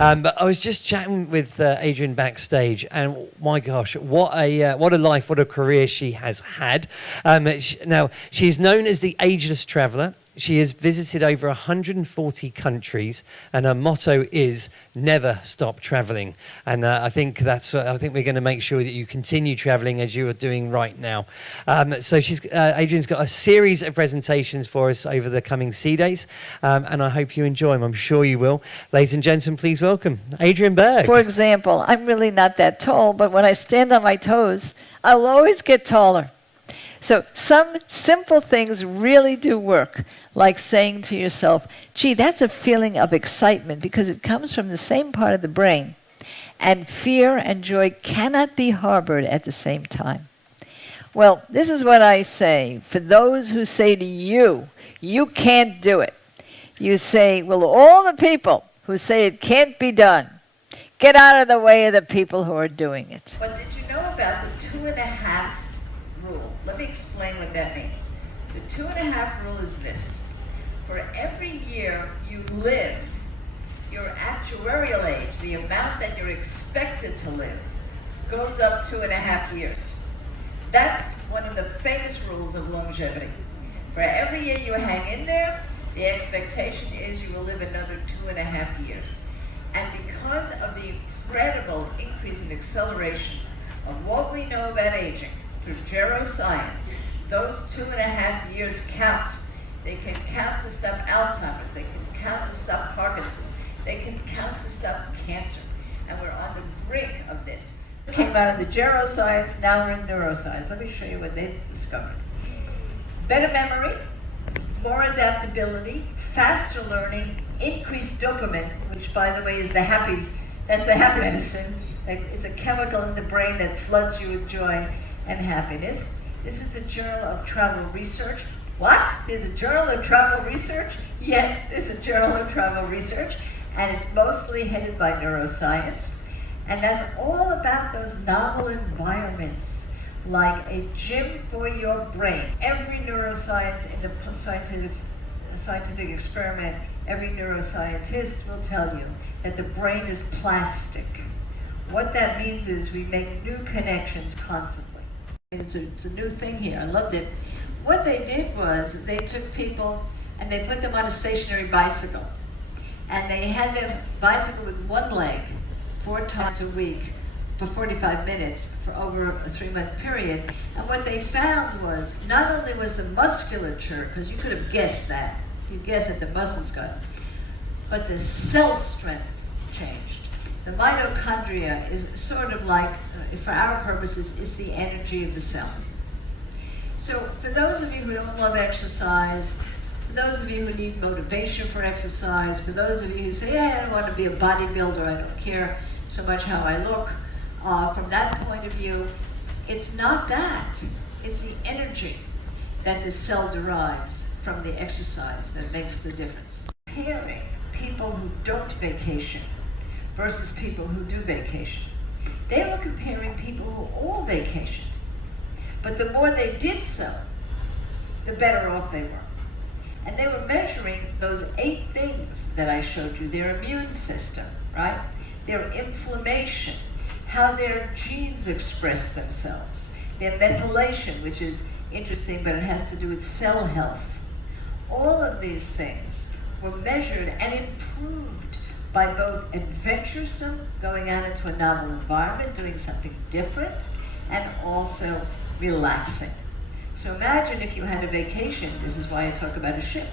But I was just chatting with Adriane backstage, and my gosh, what a life, what a career she has had. Now, she's known as the ageless traveller. She has visited over 140 countries, and her motto is "Never stop travelling." And I think we're going to make sure that you continue travelling as you are doing right now. So Adriane's got a series of presentations for us over the coming Sea Days, and I hope you enjoy them. I'm sure you will. Ladies and gentlemen, please welcome Adriane Berg. For example, I'm really not that tall, but when I stand on my toes, I'll always get taller. So some simple things really do work, like saying to yourself, gee, that's a feeling of excitement because it comes from the same part of the brain. And fear and joy cannot be harbored at the same time. Well, this is what I say. For those who say to you, you can't do it, you say, well, all the people who say it can't be done, get out of the way of the people who are doing it. But did you know about the 2.5 rule? Let me explain what that means. The 2.5 rule is this. For every year you live, your actuarial age, the amount that you're expected to live, goes up 2.5 years. That's one of the famous rules of longevity. For every year you hang in there, the expectation is you will live another 2.5 years. And because of the incredible increase in acceleration of what we know about aging through geroscience, those 2.5 years count. They can count to stop Alzheimer's, they can count to stop Parkinson's, they can count to stop cancer. And we're on the brink of this. This came out of the geroscience, now we're in neuroscience. Let me show you what they discovered. Better memory, more adaptability, faster learning, increased dopamine, which by the way is that's the happy medicine. It's a chemical in the brain that floods you with joy and happiness. This is the Journal of Travel Research. What? There's a Journal of Travel Research? Yes, there's a Journal of Travel Research, and it's mostly headed by neuroscience. And that's all about those novel environments, like a gym for your brain. Every neuroscience in the scientific experiment, every neuroscientist will tell you that the brain is plastic. What that means is we make new connections constantly. It's a new thing here. I loved it. What they did was they took people and they put them on a stationary bicycle. And they had them bicycle with one leg 4 times a week for 45 minutes for over a 3-month period. And what they found was not only was the musculature, because you could have guessed that, you guessed that the muscles got, but the cell strength changed. The mitochondria is sort of like, for our purposes, is the energy of the cell. So for those of you who don't love exercise, for those of you who need motivation for exercise, for those of you who say, I don't want to be a bodybuilder, I don't care so much how I look, from that point of view, it's not that. It's the energy that the cell derives from the exercise that makes the difference. Comparing people who don't vacation versus people who do vacation. They were comparing people who all vacationed. But the more they did so, the better off they were. And they were measuring those 8 things that I showed you, their immune system, right? Their inflammation, how their genes express themselves, their methylation, which is interesting, but it has to do with cell health. All of these things were measured and improved by both adventuresome, going out into a novel environment, doing something different, and also relaxing. So imagine if you had a vacation, this is why I talk about a ship,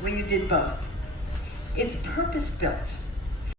where you did both. It's purpose-built.